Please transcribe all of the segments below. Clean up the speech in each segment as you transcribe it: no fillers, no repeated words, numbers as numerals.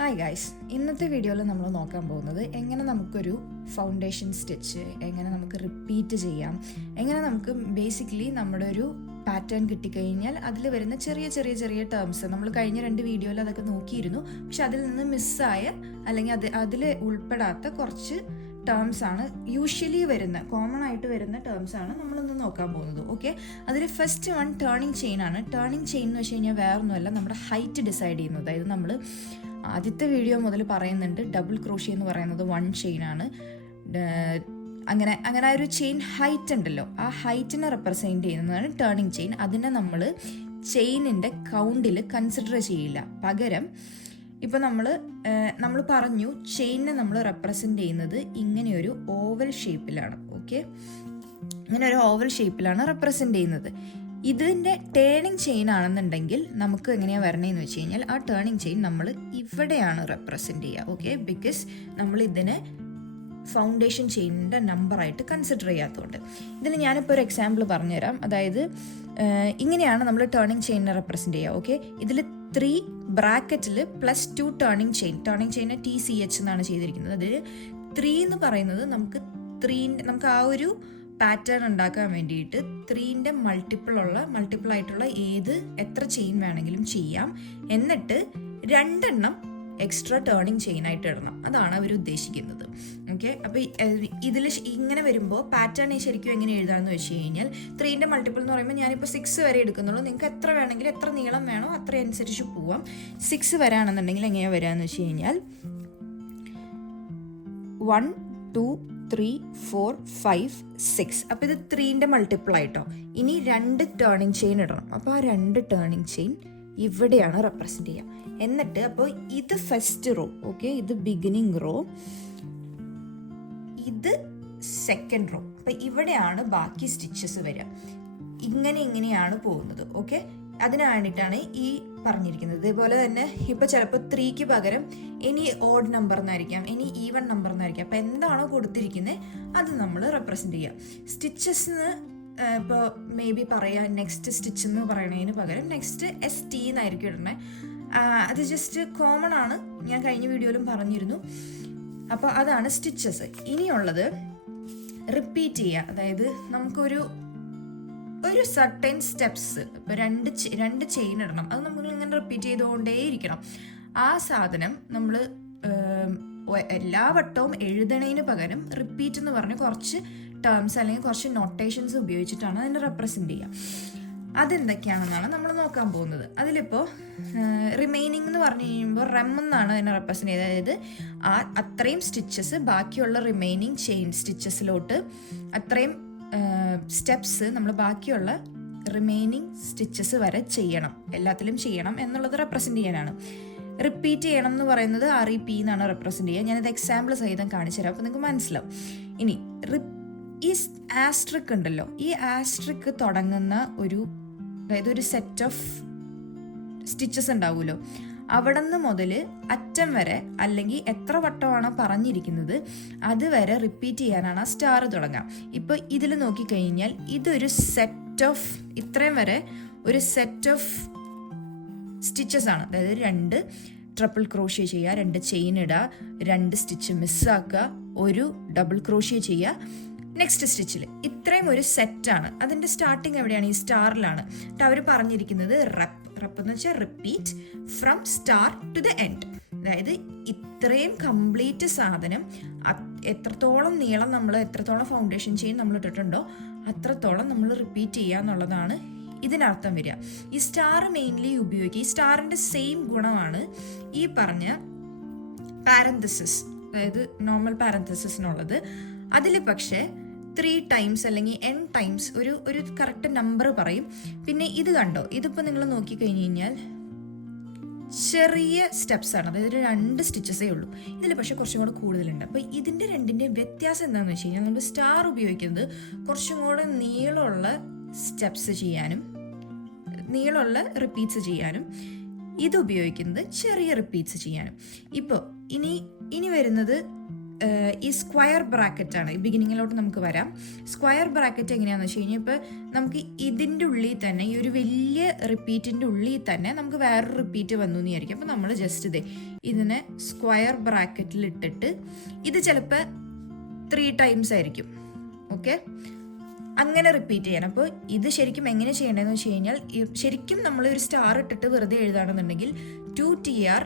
Hi guys, ഇന്നത്തെ വീഡിയോയിൽ നമ്മൾ നോക്കാൻ പോകുന്നത് എങ്ങനെ നമുക്കൊരു ഫൗണ്ടേഷൻ സ്റ്റിച്ച് എങ്ങനെ നമുക്ക് റിപ്പീറ്റ് ചെയ്യാം, എങ്ങനെ നമുക്ക് ബേസിക്കലി നമ്മുടെ ഒരു പാറ്റേൺ കിട്ടിക്കഴിഞ്ഞാൽ അതിൽ വരുന്ന ചെറിയ ചെറിയ ചെറിയ ടേംസ് നമ്മൾ കഴിഞ്ഞ 2 വീഡിയോയിൽ അതൊക്കെ നോക്കിയിരുന്നു. പക്ഷെ അതിൽ നിന്ന് മിസ്സായ അല്ലെങ്കിൽ അതിൽ ഉൾപ്പെടാത്ത കുറച്ച് ടേംസ് ആണ് യൂഷ്വലി കോമൺ ആയിട്ട് വരുന്ന ടേംസ് ആണ് നമ്മളിന്ന് നോക്കാൻ പോകുന്നത്. ഓക്കെ, അതിൽ ഫസ്റ്റ് വൺ ടേണിംഗ് ചെയിൻ ആണ്. ടേണിംഗ് ചെയിൻ എന്ന് വെച്ച് കഴിഞ്ഞാൽ വേറൊന്നുമല്ല, നമ്മുടെ ഹൈറ്റ് ഡിസൈഡ് ചെയ്യുന്നത്. അതായത് നമ്മൾ ആദ്യത്തെ വീഡിയോ മുതൽ പറയുന്നുണ്ട് ഡബിൾ ക്രോഷ്യ എന്ന് പറയുന്നത് 1 ചെയിൻ ആണ്. അങ്ങനെ ആ ഒരു ചെയിൻ ഹൈറ്റ് ഉണ്ടല്ലോ, ആ ഹൈറ്റിനെ റെപ്രസെൻറ്റ് ചെയ്യുന്നതാണ് ടേണിംഗ് ചെയിൻ. അതിനെ നമ്മൾ ചെയിനിൻ്റെ കൗണ്ടിൽ കൺസിഡർ ചെയ്യില്ല. പകരം ഇപ്പം നമ്മൾ പറഞ്ഞു ചെയിനിനെ നമ്മൾ റെപ്രസെൻറ്റ് ചെയ്യുന്നത് ഇങ്ങനെയൊരു ഓവൽ ഷേപ്പിലാണ്. ഓക്കെ, ഇങ്ങനെ ഒരു ഓവൽ ഷേപ്പിലാണ് റെപ്രസെൻറ്റ് ചെയ്യുന്നത്. ഇതിൻ്റെ ടേണിംഗ് ചെയിൻ ആണെന്നുണ്ടെങ്കിൽ നമുക്ക് എങ്ങനെയാണ് വരണേന്ന് വെച്ച് കഴിഞ്ഞാൽ ആ ടേണിംഗ് ചെയിൻ നമ്മൾ ഇവിടെയാണ് റെപ്രസെൻറ്റ് ചെയ്യുക. ഓക്കെ, ബിക്കോസ് നമ്മൾ ഇതിനെ ഫൗണ്ടേഷൻ ചെയിനിൻ്റെ നമ്പറായിട്ട് കൺസിഡർ ചെയ്യാത്തതുകൊണ്ട്. ഇതിന് ഞാനിപ്പോൾ ഒരു എക്സാമ്പിൾ പറഞ്ഞുതരാം. അതായത് ഇങ്ങനെയാണ് നമ്മൾ ടേണിംഗ് ചെയിനിനെ റെപ്രസെൻറ്റ് ചെയ്യുക. ഓക്കെ, ഇതിൽ 3 ബ്രാക്കറ്റിൽ +2 ടേണിംഗ് ചെയിനെ TCH എന്നാണ് ചെയ്തിരിക്കുന്നത്. അതിൽ 3 എന്ന് പറയുന്നത് നമുക്ക് ആ ഒരു പാറ്റേൺ ഉണ്ടാക്കാൻ വേണ്ടിയിട്ട് 3ൻ്റെ മൾട്ടിപ്പിൾ ആയിട്ടുള്ള എത്ര ചെയിൻ വേണമെങ്കിലും ചെയ്യാം. എന്നിട്ട് 2 എക്സ്ട്രാ ടേണിംഗ് ചെയിൻ ആയിട്ട് ഇടണം. അതാണ് അവർ ഉദ്ദേശിക്കുന്നത്. ഓക്കെ, അപ്പോൾ ഇതിൽ ഇങ്ങനെ വരുമ്പോൾ പാറ്റേൺ ശരിക്കും എങ്ങനെ എഴുതാമെന്ന് വെച്ച് കഴിഞ്ഞാൽ 3ൻ്റെ മൾട്ടിപ്പിൾ എന്ന് പറയുമ്പോൾ ഞാനിപ്പോൾ 6 വരെ എടുക്കുന്നുള്ളൂ. നിങ്ങൾക്ക് എത്ര വേണമെങ്കിലും എത്ര നീളം വേണോ അത്ര അനുസരിച്ച് പോവാം. 6 വരാണെന്നുണ്ടെങ്കിൽ എങ്ങനെയാണ് വരാമെന്ന് വെച്ച് കഴിഞ്ഞാൽ 1 2 3 4 5 6. അപ്പോൾ ഇത് 3ൻ്റെ മൾട്ടിപ്പിൾ ആയിട്ടോ. ഇനി 2 ടേണിംഗ് ചെയിൻ ഇടണം. അപ്പോൾ ആ 2 ടേണിംഗ് ചെയിൻ ഇവിടെയാണ് റെപ്രസെൻറ്റ് ചെയ്യുക. എന്നിട്ട് അപ്പോൾ ഇത് ഫസ്റ്റ് റോ. ഓക്കെ, ഇത് ബിഗിനിങ് റോ, ഇത് സെക്കൻഡ് റോ. അപ്പം ഇവിടെയാണ് ബാക്കി സ്റ്റിച്ചസ് വരിക. ഇങ്ങനെയാണ് പോകുന്നത്. ഓക്കെ, അതിന് വേണ്ടിയിട്ടാണ് ഈ പറഞ്ഞിരിക്കുന്നത്. ഇതേപോലെ തന്നെ ഇപ്പോൾ ചിലപ്പോൾ 3ക്ക് പകരം ഇനി ഓഡ് നമ്പർ എന്നായിരിക്കാം, ഇനി ഈവൺ നമ്പർ എന്നായിരിക്കാം. അപ്പം എന്താണോ കൊടുത്തിരിക്കുന്നത് അത് നമ്മൾ റെപ്രസെൻറ്റ് ചെയ്യുക. സ്റ്റിച്ചസിന് ഇപ്പോൾ മേ ബി പറയാം നെക്സ്റ്റ് സ്റ്റിച്ച് എന്ന് പറയുന്നതിന് പകരം നെക്സ്റ്റ് ST എന്നായിരിക്കും ഇടണേ. അത് ജസ്റ്റ് കോമൺ ആണ്, ഞാൻ കഴിഞ്ഞ വീഡിയോയിലും പറഞ്ഞിരുന്നു. അപ്പോൾ അതാണ് സ്റ്റിച്ചസ്. ഇനിയുള്ളത് റിപ്പീറ്റ് ചെയ്യുക. അതായത് നമുക്കൊരു സർട്ടൻ സ്റ്റെപ്സ്, ഇപ്പോൾ 2 ചെയിൻ ഇടണം. അത് നമ്മൾ ഇങ്ങനെ റിപ്പീറ്റ് ചെയ്തുകൊണ്ടേയിരിക്കണം. ആ സാധനം നമ്മൾ എല്ലാ വട്ടവും എഴുതണതിന് പകരം റിപ്പീറ്റ് എന്ന് പറഞ്ഞ് കുറച്ച് ടേംസ് അല്ലെങ്കിൽ കുറച്ച് നൊട്ടേഷൻസ് ഉപയോഗിച്ചിട്ടാണ് അതിനെ റെപ്രസെൻറ്റ് ചെയ്യുക. അതെന്തൊക്കെയാണെന്നാണ് നമ്മൾ നോക്കാൻ പോകുന്നത്. അതിലിപ്പോൾ റിമൈനിങ് എന്ന് പറഞ്ഞു കഴിയുമ്പോൾ റെം എന്നാണ് അതിനെ റെപ്രസെൻറ്റ് ചെയ്തത്. അതായത് അത്രയും സ്റ്റിച്ചസ് ബാക്കിയുള്ള റിമൈനിങ് ചെയിൻ സ്റ്റിച്ചസിലോട്ട് അത്രയും സ്റ്റെപ്സ് നമ്മൾ ബാക്കിയുള്ള റിമൈനിങ് സ്റ്റിച്ചസ് വരെ ചെയ്യണം, എല്ലാത്തിലും ചെയ്യണം എന്നുള്ളത് റെപ്രസെൻറ്റ് ചെയ്യാനാണ്. റിപ്പീറ്റ് ചെയ്യണം എന്ന് പറയുന്നത് REP എന്നാണ് റെപ്രസെൻറ്റ് ചെയ്യുക. ഞാനിത് എക്സാമ്പിൾ സഹിതം കാണിച്ചു തരാം, അപ്പോൾ നിങ്ങൾക്ക് മനസ്സിലാവും. ഇനി ഈ ആസ്ട്രിക് ഉണ്ടല്ലോ, ഈ ആസ്ട്രിക് തുടങ്ങുന്ന അതായത് ഒരു സെറ്റ് ഓഫ് സ്റ്റിച്ചസ് ഉണ്ടാവുമല്ലോ, അവിടെ നിന്ന് മുതൽ അറ്റം വരെ അല്ലെങ്കിൽ എത്ര വട്ടമാണോ പറഞ്ഞിരിക്കുന്നത് അതുവരെ റിപ്പീറ്റ് ചെയ്യാനാണ് ആ സ്റ്റാർ തുടങ്ങുക. ഇപ്പോൾ ഇതിൽ നോക്കിക്കഴിഞ്ഞാൽ ഇതൊരു സെറ്റ് ഓഫ് ഇത്രയും വരെ ഒരു സെറ്റ് ഓഫ് സ്റ്റിച്ചസ് ആണ്. അതായത് 2 ട്രിപ്പിൾ ക്രോഷ്യ ചെയ്യുക, 2 ചെയിൻ ഇടുക, 2 സ്റ്റിച്ച് മിസ്സാക്കുക, 1 ഡബിൾ ക്രോഷ്യ ചെയ്യുക നെക്സ്റ്റ് സ്റ്റിച്ചിൽ. ഇത്രയും ഒരു സെറ്റാണ്. അതിൻ്റെ സ്റ്റാർട്ടിങ് എവിടെയാണ്? ഈ സ്റ്റാറിലാണ്. എന്നിട്ട് അവർ പറഞ്ഞിരിക്കുന്നത് റെപ്പ് എന്ന് വെച്ചാൽ repeat from start to the end. അതായത് ഇത്രയും കംപ്ലീറ്റ് സാധനം എത്രത്തോളം നീളം നമ്മൾ എത്രത്തോളം ഫൗണ്ടേഷൻ ചെയിൻ നമ്മൾ ഇട്ടിട്ടുണ്ടോ അത്രത്തോളം നമ്മൾ റിപ്പീറ്റ് ചെയ്യുക എന്നുള്ളതാണ് ഇതിനർത്ഥം വരിക. ഈ സ്റ്റാർ മെയിൻലി ഉപയോഗിക്കുക. ഈ സ്റ്റാറിൻ്റെ സെയിം ഗുണമാണ് ഈ പറഞ്ഞ പാരന്തസിസ്, അതായത് നോർമൽ പാരന്തസിസിനുള്ളത്. അതിൽ പക്ഷേ 3 ടൈംസ് അല്ലെങ്കിൽ n ടൈംസ് ഒരു കറക്റ്റ് നമ്പർ പറയും. പിന്നെ ഇത് കണ്ടോ, ഇതിപ്പോൾ നിങ്ങൾ നോക്കിക്കഴിഞ്ഞ് കഴിഞ്ഞാൽ ചെറിയ സ്റ്റെപ്സ് ആണ്. അതായത് 2 സ്റ്റിച്ചസേ ഉള്ളൂ. ഇതിൽ പക്ഷേ കുറച്ചും കൂടെ കൂടുതലുണ്ട്. അപ്പോൾ ഇതിൻ്റെ 2ൻ്റെയും വ്യത്യാസം എന്താണെന്ന് വെച്ച് കഴിഞ്ഞാൽ നമ്മൾ സ്റ്റാർ ഉപയോഗിക്കുന്നത് കുറച്ചും കൂടെ നീളമുള്ള സ്റ്റെപ്സ് ചെയ്യാനും നീളമുള്ള റിപ്പീറ്റ്സ് ചെയ്യാനും, ഇത് ഉപയോഗിക്കുന്നത് ചെറിയ റിപ്പീറ്റ്സ് ചെയ്യാനും. ഇപ്പോൾ ഇനി വരുന്നത് ഈ സ്ക്വയർ ബ്രാക്കറ്റാണ്. ബിഗിനിങ്ങിലോട്ട് നമുക്ക് വരാം. സ്ക്വയർ ബ്രാക്കറ്റ് എങ്ങനെയാണെന്ന് വെച്ച് കഴിഞ്ഞാൽ ഇപ്പോൾ നമുക്ക് ഇതിൻ്റെ ഉള്ളിൽ തന്നെ ഈ ഒരു വലിയ റിപ്പീറ്റിൻ്റെ ഉള്ളിൽ തന്നെ നമുക്ക് വേറൊരു റിപ്പീറ്റ് വന്നു എന്ന് വിചാരിക്കും. അപ്പോൾ നമ്മൾ ജസ്റ്റ് ഇതിനെ സ്ക്വയർ ബ്രാക്കറ്റിൽ ഇട്ടിട്ട് ഇത് ചിലപ്പോൾ 3 ടൈംസ് ആയിരിക്കും. ഓക്കെ, അങ്ങനെ റിപ്പീറ്റ് ചെയ്യാൻ. അപ്പോൾ ഇത് ശരിക്കും എങ്ങനെ ചെയ്യേണ്ടതെന്ന് വെച്ച് കഴിഞ്ഞാൽ ശരിക്കും നമ്മൾ ഒരു സ്റ്റാർ ഇട്ടിട്ട് വെറുതെ എഴുതുകയാണെന്നുണ്ടെങ്കിൽ 2TR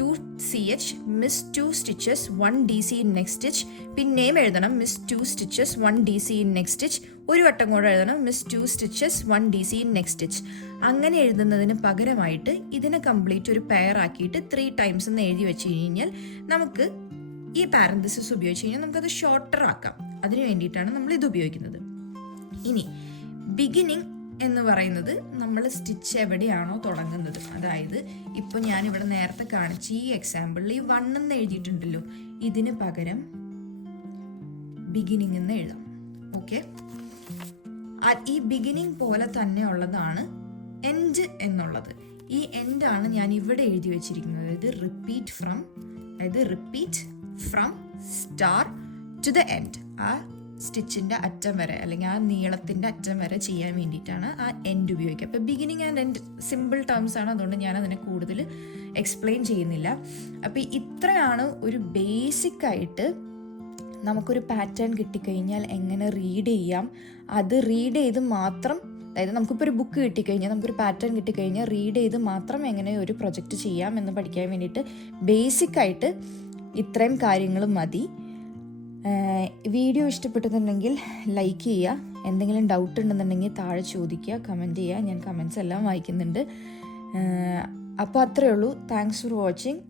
2CH miss 2 stitches 1 DC in next stitch, പിന്നെയും എഴുതണം miss 2 stitches 1 DC in next stitch, ഒരു വട്ടം കൂടെ എഴുതണം miss 2 stitches 1 DC in next stitch. അങ്ങനെ എഴുതുന്നതിന് പകരമായിട്ട് ഇതിനെ കംപ്ലീറ്റ് ഒരു പെയർ ആക്കിയിട്ട് 3 ടൈംസ് എന്ന് എഴുതി വെച്ച് കഴിഞ്ഞാൽ നമുക്ക് ഈ പാരന്തസിസ് ഉപയോഗിച്ച് കഴിഞ്ഞാൽ നമുക്കത് ഷോർട്ടർ ആക്കാം. അതിന് വേണ്ടിയിട്ടാണ് നമ്മൾ ഇത് ഉപയോഗിക്കുന്നത്. ഇനി ബിഗിനിങ് എന്ന് പറയുന്നത് നമ്മൾ സ്റ്റിച്ച് എവിടെയാണോ തുടങ്ങുന്നത്, അതായത് ഇപ്പോൾ ഞാനിവിടെ നേരത്തെ കാണിച്ച ഈ എക്സാമ്പിളിൽ ഈ 1 എന്ന് എഴുതിയിട്ടുണ്ടല്ലോ, ഇതിന് പകരം ബിഗിനിങ് എന്ന് എഴുതാം. ഓക്കെ, ഈ ബിഗിനിങ് പോലെ തന്നെ ഉള്ളതാണ് എൻഡ് എന്നുള്ളത്. ഈ എൻഡാണ് ഞാൻ ഇവിടെ എഴുതി വെച്ചിരിക്കുന്നത്. ഇത് repeat from star to the end. ആ സ്റ്റിച്ചിൻ്റെ അറ്റം വരെ അല്ലെങ്കിൽ ആ നീളത്തിൻ്റെ അറ്റം വരെ ചെയ്യാൻ വേണ്ടിയിട്ടാണ് ആ എൻഡ് ഉപയോഗിക്കുക. അപ്പോൾ beginning and end simple terms ആണ്, അതുകൊണ്ട് ഞാൻ അതിനെ കൂടുതൽ എക്സ്പ്ലെയിൻ ചെയ്യുന്നില്ല. അപ്പോൾ ഇത്രയാണ് ഒരു ബേസിക്കായിട്ട് നമുക്കൊരു പാറ്റേൺ കിട്ടിക്കഴിഞ്ഞാൽ എങ്ങനെ റീഡ് ചെയ്യാം. അത് റീഡ് ചെയ്ത് മാത്രം, അതായത് നമുക്കിപ്പോൾ ഒരു ബുക്ക് കിട്ടിക്കഴിഞ്ഞാൽ, നമുക്കൊരു പാറ്റേൺ കിട്ടിക്കഴിഞ്ഞാൽ റീഡ് ചെയ്ത് മാത്രം എങ്ങനെ ഒരു പ്രൊജക്റ്റ് ചെയ്യാം എന്ന് പഠിക്കാൻ വേണ്ടിയിട്ട് ബേസിക്കായിട്ട് ഇത്രയും കാര്യങ്ങൾ മതി. വീഡിയോ ഇഷ്ടപ്പെട്ടുന്നുണ്ടെങ്കിൽ ലൈക്ക് ചെയ്യുക. എന്തെങ്കിലും ഡൗട്ട് ഉണ്ടെന്നുണ്ടെങ്കിൽ താഴെ ചോദിക്കുക, കമൻറ്റ് ചെയ്യുക. ഞാൻ കമൻറ്റ്സ് എല്ലാം വായിക്കുന്നുണ്ട്. അപ്പോൾ അത്രയേ ഉള്ളൂ. Thanks for watching.